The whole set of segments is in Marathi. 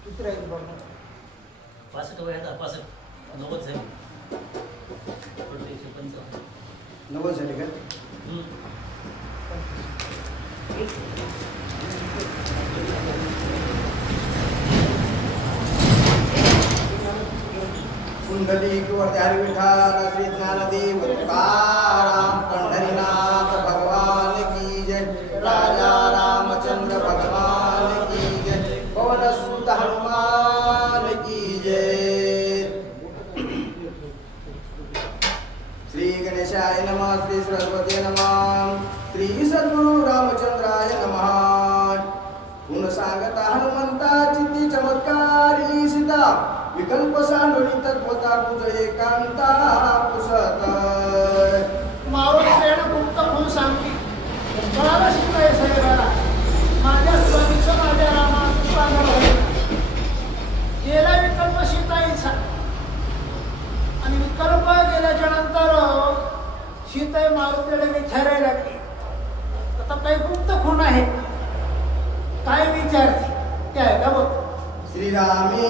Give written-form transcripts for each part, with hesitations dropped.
किती राहील बघा 65 वयात 65 90 झाली 90 झाली का कुंडलिक वरदारी विठाल श्री ज्ञानदेव तुकाराम पंढरीनाथ भगवान की जय राजा रामचंद्र भगवान की जय पवन सुत हनुमान की जय श्री गणेशाय नमः श्री सरस्वती नमः श्री सद्गुरु रामचंद्राय नमः गुण सांगता हनुमंता चित्ती चमत्कारी सीता विकल्प सांडोनी तत्वता तुझ एकांता पुसत मारून प्रेरणा गुप्त म्हणून सांगते मला शिकाय सगळ्याला माझ्या स्वामीचं माझ्या रामाचं पांडव गेला विकल्प सीताईचा आणि विकल्प गेल्याच्या नंतर सीता मारुतीला विचारायला लागली आता काही गुप्त खूण आहे काय विचारते काय का बघ श्रीरामे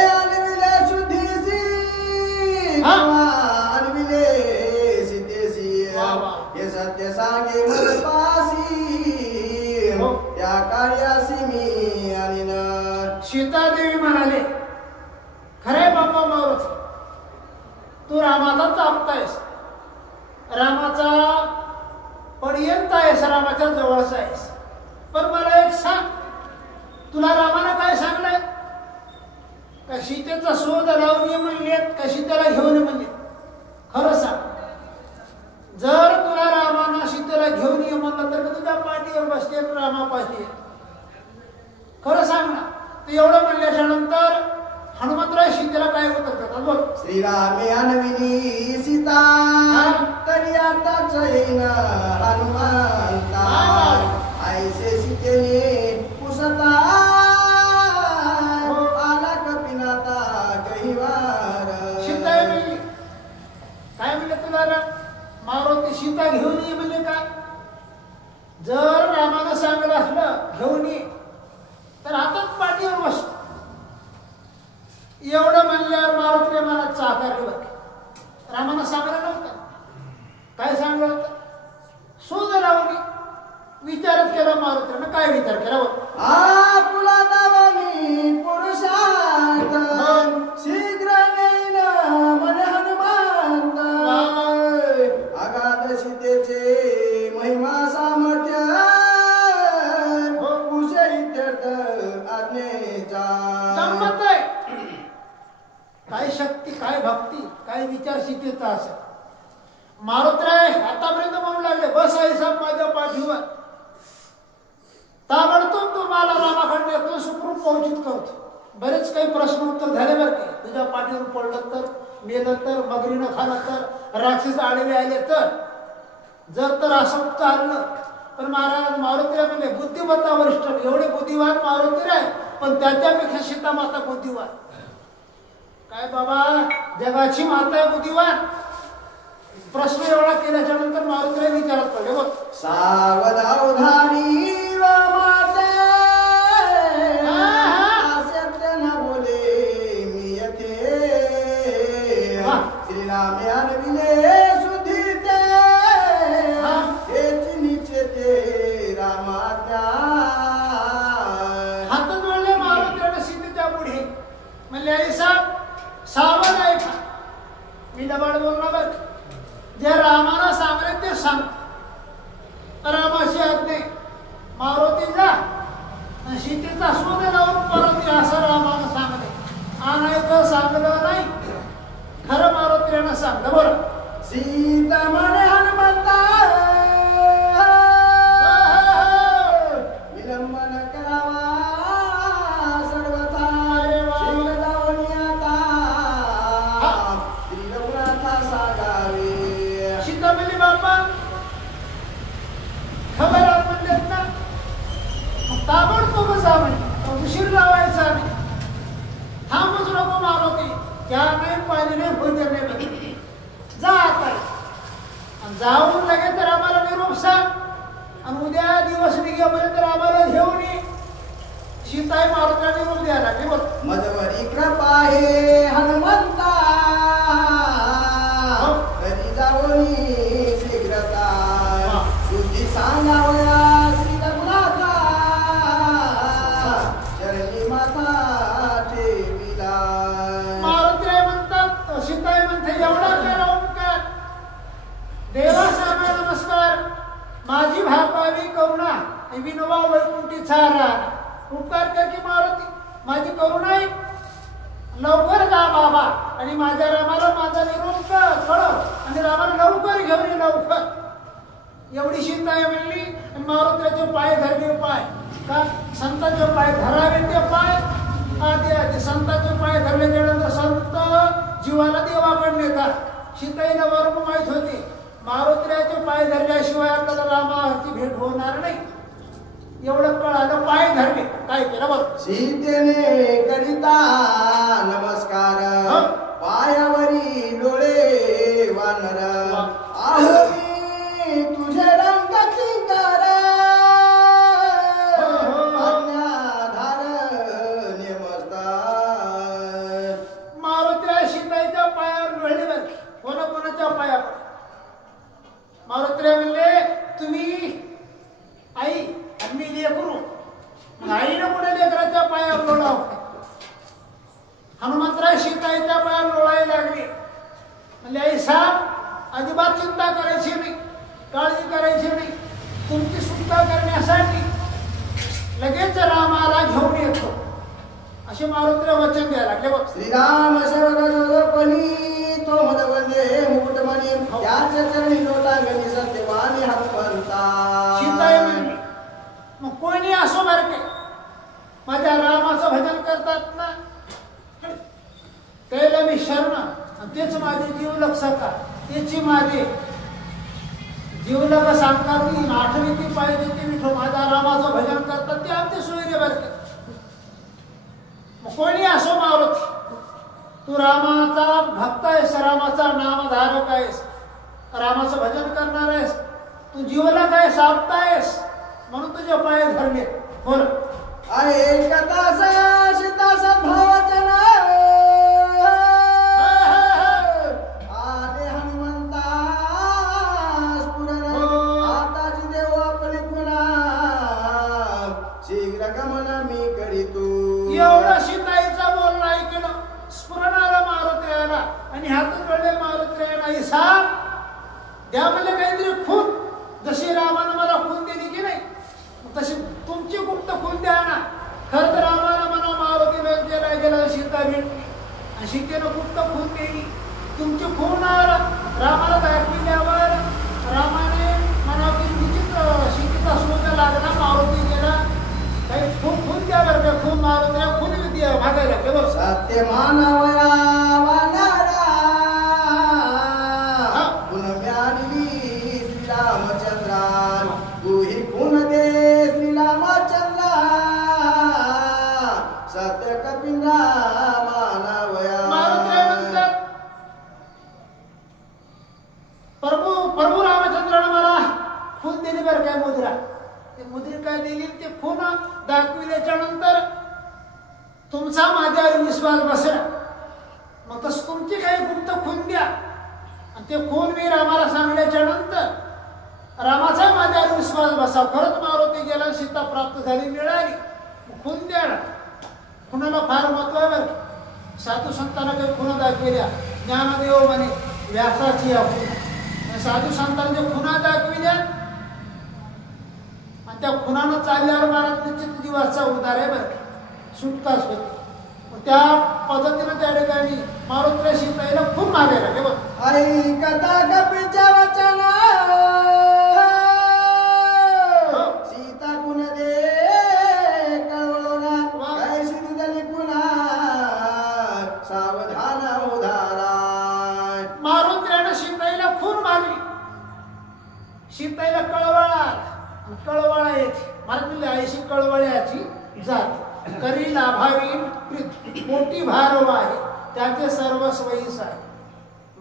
अनविले शुद्धीसी अनविले सीतेसी हे सत्य सांगे मनपासी त्या कार्यासी मी आणि सीतादेवी म्हणाले खरे बाबा मारुती तू रामाचा तापतायस रामाचा पर्यंत आहेस रामाच्या जवळचा आहेस पण मला एक सांग तुला रामाने काय सांगलंय का सीतेचा शोध लावून ये म्हणलेत का सीतेला घेऊन ये म्हणले खरं सांग जर तुला रामानं सीतेला घेऊन ये म्हणलं तर मी तुझ्या पाठीवर बसते रामापाशी खरं सांग ना ते एवढं म्हणल्याच्या नंतर हनुमंतराय सीतेला काय उत्तर देतात बोल श्रीरामे अनविनी सीता तरी आताच येईन हनुमंता ऐसे सीतेने पुसता आला कपिनाथा कहिवार सीता म्हणली काय म्हणले तुला मारुती सीता घेऊन ये म्हणजे काय जर रामानं सांगलं असलं घेऊन ये तर हातात पाठीवर बसतो एवढं म्हणल्यावर मारुतीने मला चाकारली बघ रामानं सांगलं नव्हतं काय सांगलं होतं शोध लावली विचारच केला मारुतीने काय विचार केला बघ आपुला दावानी पुरुषार्थ शीघ्र नेईन मन हनुमंत अगाध सीतेचे महिमा सामर्थ्य कुशे इत्यर्थ आज्ञेचा गंमत आहे काय शक्ती काय भक्ती काय विचार सीतेचा असेल मारुतीराय आतापर्यंत म्हणू लागले बस आई साहेब माझ्या पाठीवर ताबडतोब तू मला रामाकडे येतो सुखरूप पोहोचित करतो बरेच काही प्रश्न उत्तर झाले बरं का तुझ्या पाठीवर पडलं तर मेलं तर मगरीनं खाल्लं तर राक्षस आडवे आले तर जर तर असं चाललं तर महाराज मारुतीराय म्हणजे बुद्धिमत्ता वरिष्ठ एवढे बुद्धिवान मारुतीराय पण त्याच्यापेक्षा सीता माता बुद्धिवान काय बाबा जगाची माता आहे बुद्धिवान प्रश्न एवढा केल्याच्या नंतर मारुतीराय विचारत पडले बघ सावधावधानी माते सत्य न बोले मी येथे श्रीरामे अनविले शुद्धीते हेच निचे ते रामाज्ञा हात जोडले मारुतीराय सीतेच्या पुढे म्हणले आई साहेब सावध आहे का मी दबाड बोलणार बरं जे रामानं सांगले ते सांग रामाशी आज्ञा मारुती जा सीतेचा शोध लावून परत असं रामानं सांगले आणायचं सांगलं नाही खरं मारुतीनं सांगलं बरं सीता म्हणे हनुमंता विलंबन करावा सर्वथा शीघ्र लावून आता श्री रघुनाथा सागावे सीता म्हणली बापा खबर आपण देत ना ताबडतोब जा म्हणे उशीर लावायचा नाही थांबच नको मारुती क्या नाही पाहिजे नाही भोजन नाही जा आता जाऊन लगेच तर आम्हाला निरोप सांग आणि उद्या दिवस निघेपर्यंत रामाला घेऊन ये. सीताई मारुतीने रूप द्यायला लागली. बोल. मजवरी कृपा हे हनुमंता घरी जाऊनी शीघ्रता शुद्धी सांगावया श्री रघुनाथा शरणी माता ठेविला. मारुती म्हणतात सीताई म्हणते एवढा करा उपकार देवा सामा नमस्कार माझी भापावी करुणा विनोबा वैकुंठी चारा उपकार कर की मारुती माझी करुणा आहे. लवकर जा बाबा आणि माझ्या रामाला माझा निरोप कळव आणि रामाला लवकर घेऊन ये लवकर. एवढी सीताई म्हणली आणि मारुतीचे पाय धरले पाय का संतांचे पाय धरावे ते पाय आधी आधी संतांचे पाय धरले गेल्यानंतर संत जीवाला देवाकडे नेतात. सीताईला बरोबर माहीत होती मारुतीचे पाय धरल्याशिवाय आपल्याला रामाची भेट होणार नाही. एवढं कळालं पाय धरले काय केलं बघ. सीतेने करिता नमस्कार पायावरी डोळे वानर आहवी तुझे रंग चिंकार आज्ञाधार नेमस्ता. मारुतीला सीताईच्या पायावर डोळे बर कोणाच्या पायावर. मारुतीला म्हणले तुम्ही आई आणि मी लेकरू आईनं कुठे लेकराच्या पायावर लोळाव. हनुमंतराय सीताईच्या पायावर लोळायला लागले. म्हणजे आई साहेब अजिबात चिंता करायची नाही काळजी करायची नाही तुमची सुटका करण्यासाठी लगेच रामाला घेऊन येतो असे मारुतीला वचन द्यायला लागले. बघ. श्रीराम शरणी तो मद वंदे मुकुटमणी त्याच्या चरणी लोटांगणी सत्यवानी हनुमंता. सीताई म्हणली मग कोणी असो बरं काय माझ्या रामाचं भजन करतात ना त्याला मी शरण तेच माझे जीवलक सखा त्याची माझे जीवलक सांगतात की आठवी ती पाहिजे ते विठो माझ्या रामाचं भजन करतात ते आमचे सोयरे बरं काय. मग कोणी असो मारुती तू रामाचा भक्त आहेस रामाचा नामधारक आहेस रामाचं भजन करणार आहेस तू जीवलक आहेस आपता आहेस म्हणून तुझे पाय धरले. बोल. ऐकतास सीतास भावचन आले हनुमंता स्फुरण आताची देव आपले गुणा शीघ्र गमन मी करीतो. एवढं सीताईचा बोलणं ऐकलं स्फुरण आलं मारुती आला आणि हातून कळले मारुती आला साप द्या म्हणजे काहीतरी खून जशी रामानं मला खून दिली की नाही तशी तुमची गुप्त खून द्या ना. खरं तर रामाला म्हणा मारुती गेला गेला सीता भेटली आणि सीतेनं गुप्त खून दिली तुमची खून रामाला दाखविल्यावर रामाने म्हणा की विचित्र सीतेचा शोध लागला मारुती गेला काही खून द्या बरं का खून मारुतीला खून विद्या मागायला लागले. सत्य मानवया वानरा पुनः मिळाली श्रीरामचंद्रा तूही खून दे श्रीरामचंद्रा सत्य कपिंद्रा मानवया. प्रभू रामचंद्रानं मला खून दिली बरं काय मुद्रा ते मुद्री काय दिली ते खून दाखविल्याच्या नंतर तुमचा माझ्यावर विश्वास बसला मग तसं तुमची काही गुप्त खून द्या आणि ते खून मी रामाला सांगल्याच्या नंतर रामाचा माझ्यावर विश्वास बसाव. खरंच मारुती गेला सीता प्राप्त झाली मिळाली खून द्या. खुणाला फार महत्व आहे बरं. साधू संतांना काही खुणा दाखविल्या ज्ञानदेव म्हणे व्यासाची खून साधू संतांनी खुणा दाखविल्या आणि त्या खुणानं चालल्यावर महाराज निश्चित जीवाचा उद्धार आहे बरं सुटकाच होती. त्या पद्धतीनं त्या ठिकाणी मारुतीला सीताईला खूप मागायला लागले. बघ. ऐकता कपीच्या वचन सीता कुण दे कळवळा काय सिंधुदनी पुन्हा सावधान उधारा. मारुतीने सीताईला खून मागली सीताईला कळवळा येते मारुतीला आईशी कळवळ्याची जात करी लाभावी मोठी भारव आहे त्याचे सर्वस्वईस आहे.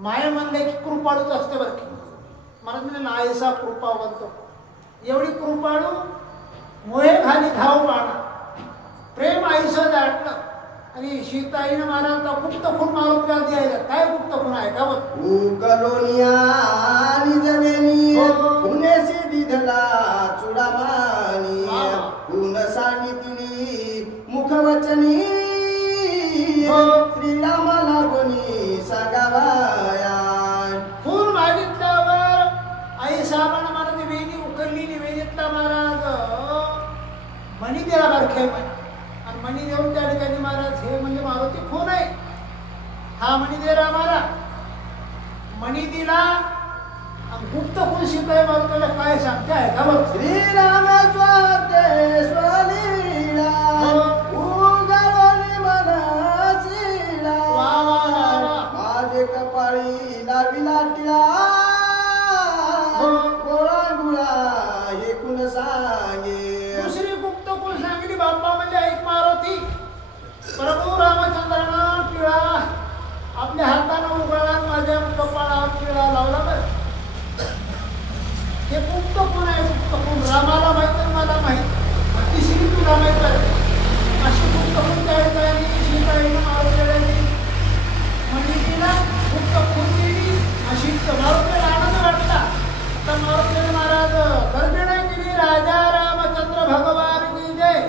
माया म्हणले की कृपाळूच असते बरं की मला आईसा कृपावंत एवढी कृपाळू मोहे खाली धाव पाहणार प्रेम आईचं दाटलं आणि सीताईनं मला तर गुप्त खून मारुतीला द्यायला काय गुप्त खून आहे का बघ पुण्याशी दिधला चुडामानी खून सांगितली मुखवचनी श्रीरामाला कोणी सांगावाया खून मागितल्यावर आई साहेबांना मला ती वेणी उकरली वेणीतला महाराज मणी दिला बारखे आणि मणी देऊन त्या ठिकाणी महाराज हे म्हणजे मारुती खून आहे हा मणी दे रामाला मणी दिला गुप्त खून शिकाय मारुतीला काय सांगते आहे का बघ श्रीराम स्वलीला उगवली मनसीला माझे कपाळी लाविला टिळा गोळा गुळा हे कुण सांगे दुसरी गुप्त खून सांगितली बाप्पा म्हणजे ऐक मारुती प्रभू रामचंद्रानं टिळा आपल्या हातानं उघडला माझ्या कपाळावर टिळा लावला बरं हे गुप्त कोण आहे गुप्त कोण रामाला माहित आणि मला माहित तिसरी तुला माहित आहे अशी गुप्त कोण त्या ठिकाणी सीताईनं मारुतीला म्हणजे तिला गुप्त कोण दिली अशी मारुतीला आनंद वाटला तर मारुतीने महाराज गर्जना केली राजा रामचंद्र भगवान की जय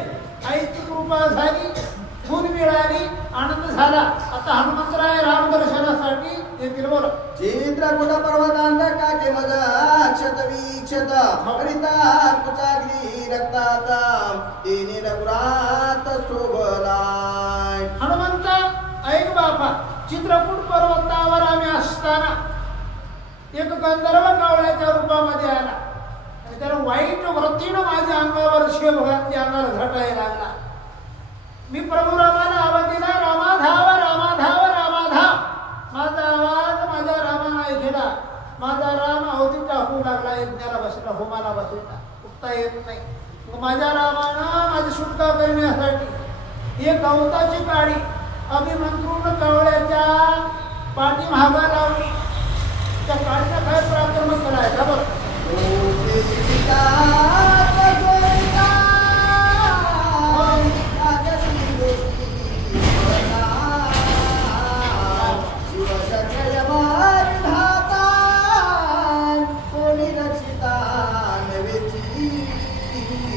आईची कृपा झाली खून मिळाली आनंद झाला आता हनुमंतराय रामदर्शनासाठी येतील बोला चित्रकूट पर्वतांत काके मज अक्षत वीक्षत हरिता कुचाग्री रक्तात तिने रघुरात शोभलाय हनुमंत ऐक बापा चित्रकूट पर्वतावर आम्ही असताना एक गंधर्व कावळ्याच्या रूपामध्ये आला आणि त्याला वाईट वृत्तीनं माझ्या अंगावर शेप घातली अंगाला घटायला लागला मी प्रभू रामाला आवाज दिला रामा धाव रामा धाव रामा धाव माझा आवाज माझ्या रामानं ऐकला माझा राम अवधी टाकू लागला यज्ञाला बसला होमाला बसला उठता येत नाही मग माझ्या रामानं माझी सुटका करण्यासाठी एक गवताची काडी अभिमंत्रून कावळ्याच्या पाठीमागं लावली त्या काडीला काय पराक्रम करायचा बरं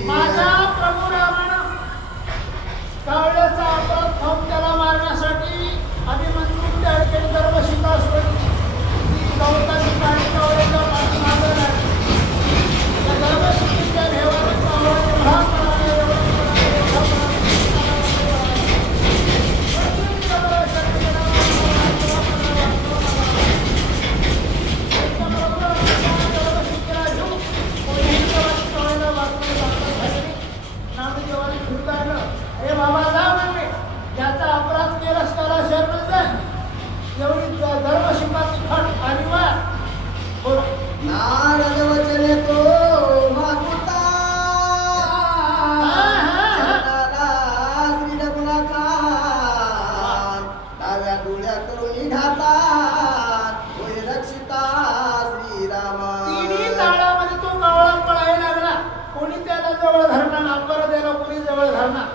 माझा प्रभू रामानं कावळ्याचा अपराध खाऊन त्याला मारण्यासाठी अभिमंत्रून त्या ठिकाणी गर्भ शिका सोडली ती गवताची काडी कावळ्याच्या पाठीमागं लागली त्या गर्भ शिकेच्या भेवाने कावळ्याने भाग अरे बाबा जा म्हणले ज्याचा अपराध केलास त्याला शरण जाय एवढी धर्म शिकाची खट आणि वा बोला नारद वचने तो मागुता श्री रघुनाथा डाव्या डोळ्या करून घाता होय रक्षिता श्रीराम तिन्ही काळामध्ये तो कावळा पळायला लागला कोणी त्याला जवळ धरणार अपराध्याला कोणी जवळ धरणार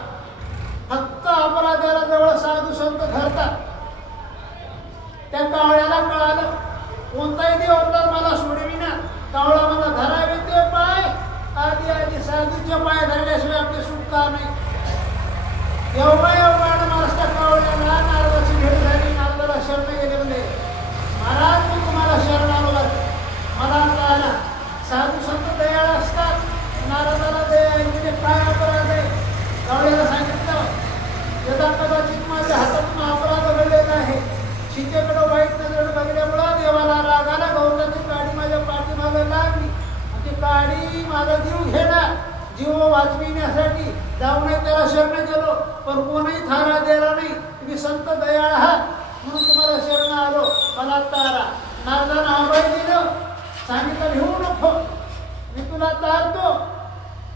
फक्त अपराध्याला जवळ साधू संत धरतात त्या कावळ्याला कळालं कोणताही देव अवतार मला सोडविना कावळा मला धरावे ते पाय आधी आधी साधूचे पाय धरल्याशिवाय आपली सुटका नाही एवढा महाराज त्या कावळ्याला नारदाची भेट झाली नारदाला शरण गेले म्हणजे महाराज मी तुम्हाला शरण आलो मला कळाला साधू संत दयाळ असतात नारदाला दया म्हणजे काय अपराध आहे कावळ्याला सांगितलं यदा कदाचित माझ्या हातातून अपराध घडलेला आहे सीतेकडे वाईट नजर बघल्यामुळं देवाला राग आला गवताची काडी माझ्या पाठीमागं लागली ती काडी माझा जीव घेणार जीव वाचविण्यासाठी जाऊन त्याला शरण गेलो पण कोणीही थारा दिला नाही तुम्ही संत दयाळ आहात म्हणून तुम्हाला शरण आलो मला तारा नारदानं अभय दिलं सांगितलं घेऊ नको मी तुला तारतो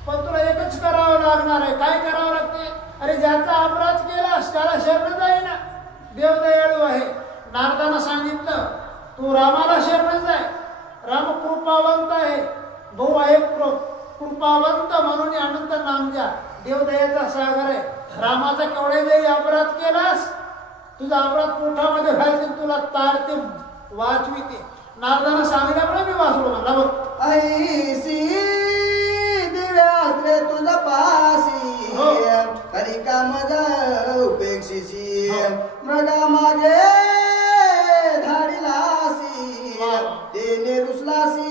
पण तुला एकच करावं लागणार आहे काय करावं लागते अरे ज्याचा अपराध केलास त्याला शरण जाईना देव दयाळू आहे नारदानं सांगितलं तू रामाला शरण जाय राम कृपावंत आहे भाऊ आहे कृपावंत म्हणून अनंत नाम द्या. देवदयाचा सागर आहे. रामाचा केवढे जरी अपराध केलास तुझा अपराध पोटामध्ये घालतील, तुला तारते वाचविते. नारदानं सांगितल्यामुळे मी वाचलो म्हणला बघ. ऐसी दिव्या असले तुझा पासी हो. कलिका मजा उपेक्षिसी हो. मृगा मागे धाडिलासी वा. तेने रुसलासी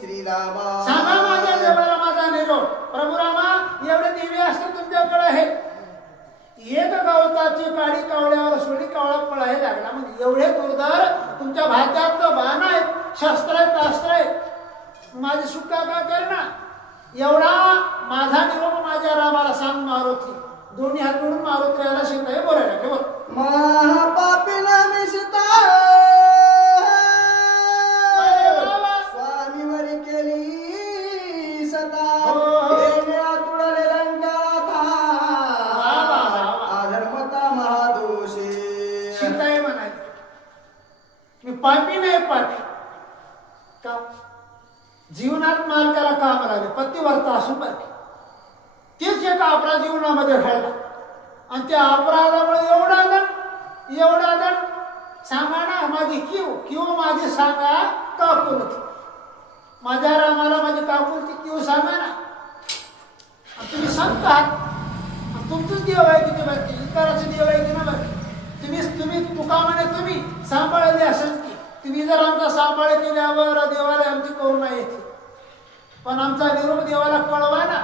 श्रीरामा. सांगा माझ्या देवाला माझा निरोप. प्रभू रामा एवढे दिवे असते तुमच्याकडे आहे. एक गवताची काडी कावळ्यावर सोडी कावळा पळायला लागला. म्हणजे एवढे दुर्धर तुमच्या भात्यात बाण आहेत, शस्त्र आहेत, अस्त्र आहेत. माझी सुटका का करना. एवढा माझा निरोप माझ्या रामाला सांग मारुती. दोन्ही हात जोडून मारुती याला सीता बोलायला लागले. बोल. महापापीला मी सीता स्वामीवरी केली सता. तेने आतुडले लंकारा अधर्मता महादोषे. सीता म्हणाली मी पापी नाही पापी का. जीवनात मालकाला काम लागले, पतिवर्ता असून पापी. तेच एका अपराध जीवनामध्ये घडला आणि त्या अपराधामुळे एवढा दंड सांगा ना. माझी किव माझी सांगा काकुलती. माझ्या रामाला माझी काकुलती किव सांगा ना. आणि तुम्ही संत आहात, तुमचंच देव आहे किती बाकी, इतराचे देव आहे की ना बाकी. तुम्ही तुका म्हणे तुम्ही सांभाळले असेल की. तुम्ही जर आमचा सांभाळ केल्यावर देवाला आमची करुणा येते. पण आमचा निरोप देवाला कळवा ना.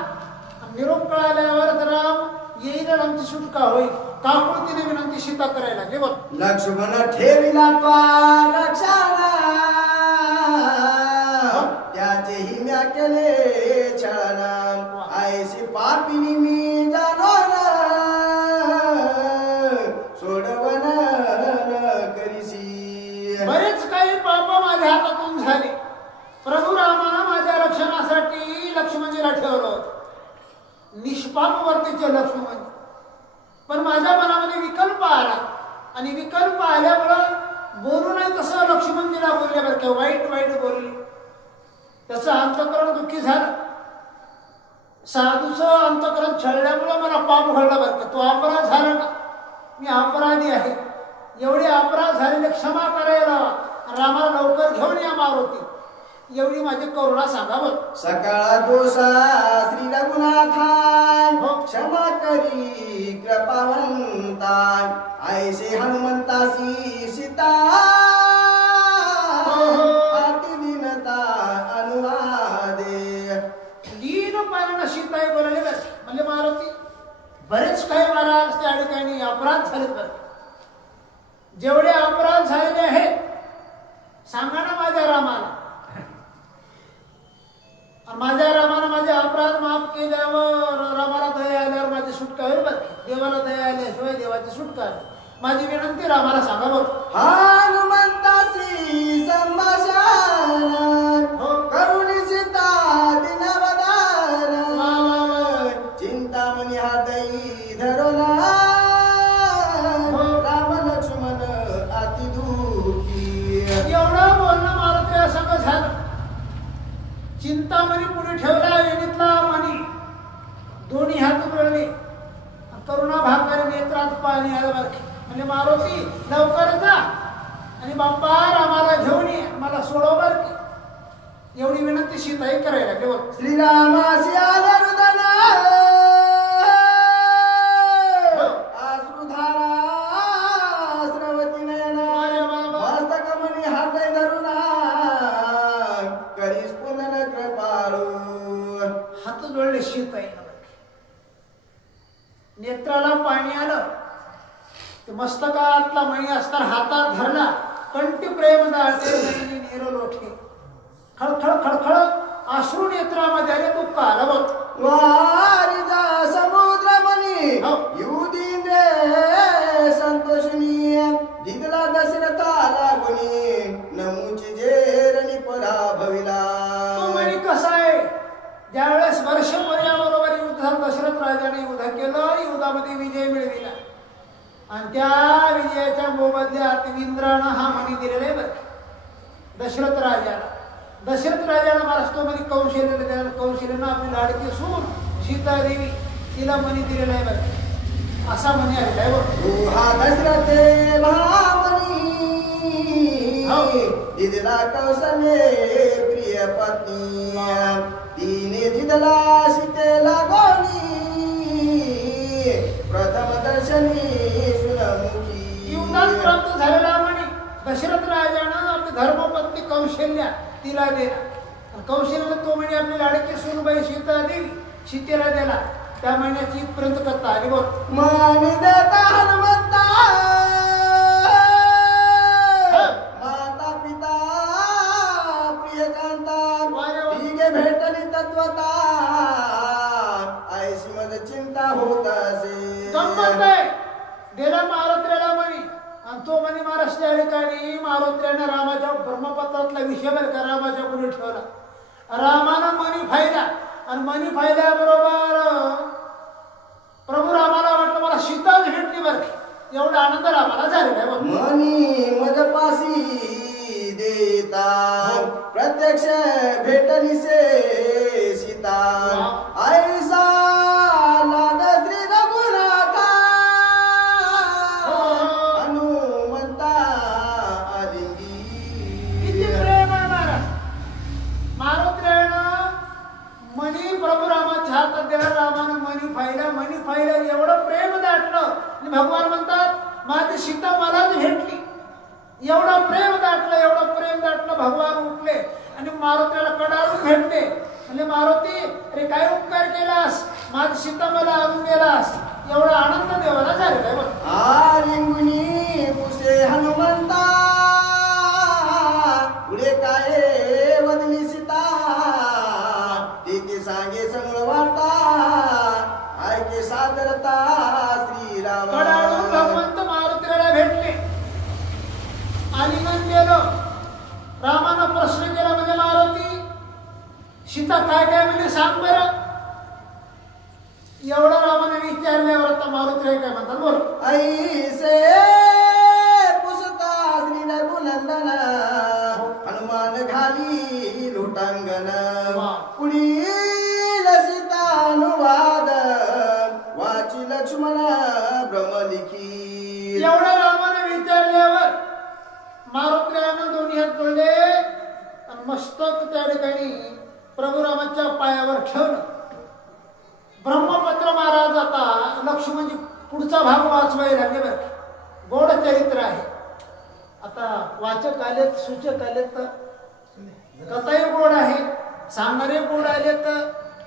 निरोप कळाल्यावर राम येईल आणि आमची सुटका होईल. काकुळतीने विनंती सीता करायला लागली. बघ. लक्ष्मण ठेविला रक्षाला त्याचेही म्या केले छळना. ऐशी पापिनी मी जाणो सोडवन करीसी. बरेच काही पाप माझ्या हातातून झाले. प्रभू रामानं माझ्या रक्षणासाठी लक्ष्मणजीला ठेवलं होतं. निष्पाप वर्तीचे लक्ष्मण. पण माझ्या मनामध्ये विकल्प आला आणि विकल्प आल्यामुळं बोलू नाही तसं लक्ष्मणजीला बोलले. बरं का वाईट बोलले. त्याचं अंतकरण दुःखी झालं. साधूचं अंतकरण छळल्यामुळं मला पाप घडलं. बरं का तो अपराध झाला ना. मी अपराधी आहे. एवढे अपराध झालेले क्षमा करायला रामाला लवकर घेऊन या मारुती. एवढी माझी करुणा सांगा. बघ. सकाळ दोषा श्री रघुनाथान हो. क्षमा करी कृपावंता. ऐसे हनुमंतासी सीता अतिदीनता अनुवादे. दीनपणानं सीता बोलायला बस म्हणजे मारुती. बरेच काही महाराज त्या ठिकाणी अपराध झाले. बरं जेवढे अपराध झालेले आहेत सांगा ना माझ्या रामाला. माझ्या रामानं माझे अपराध माफ केल्यावर रामाला दया आल्यावर माझी सुटका होईल. बरं देवाला दया आल्याशिवाय देवाची सुटका आहे. माझी विनंती रामाला सांगा. बरं. हनुमंतासी संभाषण हो. करुणी सीता दिनवदान. चिंतामणी हृदयी धरोना राम लक्ष्मण अति दुःखी. एवढं बोलणं मारुती सगळं झालं. चिंतामणी पुढे ठेवला वेणीतला मणी. दोन्ही हात उघडले. करुणा भागाने नेत्रात पाणी आलं. बरं म्हणजे मारुती लवकर जा आणि बाप्पा रामाला घेऊन ये, मला सोडव. बरं की एवढी विनंती सीताही करायला लागली. बघ. श्रीरामासी आदरुदना आश्रुधारा स्रवती नयना. मस्तकमणी हृदय धरुना करीस पुनन कृपाळू. हात जोडले सीताई. नेत्राला पाणी आलं. ते मस्तकातला मणी असताना हातात धरला. कंठी प्रेम दाटे नेर लोटे. खळखळ खळखळ अश्रू नेत्रामध्ये आले. दुःख आलं. बघ. वारिजा समुद्र मनी हो. युदीन रे संतोषनी. दिगला दशरथाला गुणी नमुची जेरणी पराभविला. तो मणी कसा आहे. ज्यावेळेस वर्षपर्याबरोबर युद्ध दशरथ राजाने युद्ध केलं. युद्धामध्ये विजय मिळविला आणि त्या विजयाच्या मोबदल्यात इंद्रानं हा मणी दिलेला आहे. बरं दशरथ राजाला. दशरथ राजाला महाराष्ट्रामध्ये कौशल्य द्यायला कौशल्यानं आपली लाडकी सून सीतादेवी तिला मनी दिलेला आहे बरं असा मनी आलेला आहे बरं हा दशरथे महामनी दिदला कौशल्ये प्रिय पत्नी तिने दिदला सीतेला गोनी प्रथम दर्शनी सुनमुखी युद्धात प्राप्त झालेला मणी दशरथ राजानं आपली धर्मपत्नी कौशल्या तिला दिला कौशल्याला तो म्हणे आपली लाडकी सूनबाई सीतादेवी सीतेला दिला त्या महिन्याची इथपर्यंत कथा आली बघ मान देता हनुमंता माता पिता प्रिय कांता ठीक भेटली तत्वता ऐशी मज चिंता होत असे गंमत आहे गेला मारुत्र्याला म्हणी आणि तो म्हणे महाराज त्या ठिकाणी मारुत्र्याने रामाच्या ब्रह्मपत्रातला विषय बरं का रामाच्या पुढे ठेवला रामानं मनी फायला आणि मनी फायल्याबरोबर प्रभू रामाला वाटलं मला सीताच भेटली बरं एवढा आनंद रामाला झालेला आहे मनी मज पासी देता प्रत्यक्ष भेटली से सीता ऐसा लाग श्री रघुनाथा हनुमंता आलिंगी किती प्रेम आहे महाराज मारुत्र्यानं मनी प्रभू रामाच्या हातात दिला रामानं मनी फायला एवढं प्रेम दाटलं आणि भगवान म्हणतात माझी सीता मलाच भेटली एवढं प्रेम दाटलं भगवान उठले आणि मारुतीला कडाळून भेटले म्हणजे मारुती अरे काय उपकार केलास माझी सीता मला आणून गेलास एवढा आनंद देवाला झालेला आहे बघ आलिंगुनी पुसे हनुमंता पुढे काय वदनी सीता तिथे सांगे समूळ वार्ता ऐके सादरता श्रीराम कडाळून भगवंत मारुतीला भेटले आलिंगन केलं रामानं प्रश्न केला म्हणजे मारुती सीता काय काय म्हणजे सांग बरं एवढं रामाने विचारल्यावर आता मारुती काय म्हणतात बोल ऐसे पुसता श्री रघुनंदन हनुमान घाली लोटांगण पुढील सीतानुवाद वाची लक्ष्मण ब्रह्मलिखी एवढं रामाने विचारल्यावर मारुतीनं दोन्ही हात जोडले आणि मस्तक त्या ठिकाणी प्रभू रामाच्या पायावर ठेवलं ब्रह्मपत्र महाराज आता लक्ष्मणजी पुढचा भाग वाचवायला लागले बरं गोड चरित्र आहे आता वाचक आलेत सूचक आलेत कथाही गोड आहे सांगणारे गोड आलेत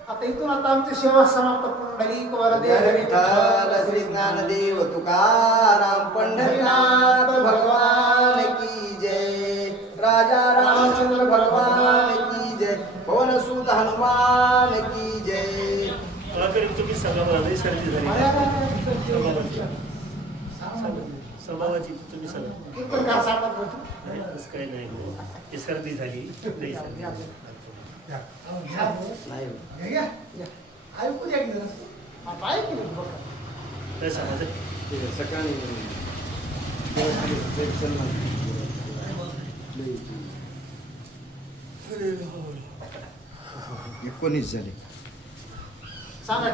आता इथून आता आमची सेवा समाप्त पुंडलिक वरदे विठ्ठल श्री ज्ञानदेव तुकाराम पंढरीनाथ भगवान की जय राजा रामचंद्र भगवान की जय पवन सुत हनुमान की जय तुम्ही सगळं सर्दी झाली स्वभावाची तुम्ही सगळं काही नाही सर्दी झाली सकाळी 19 झाले सांगा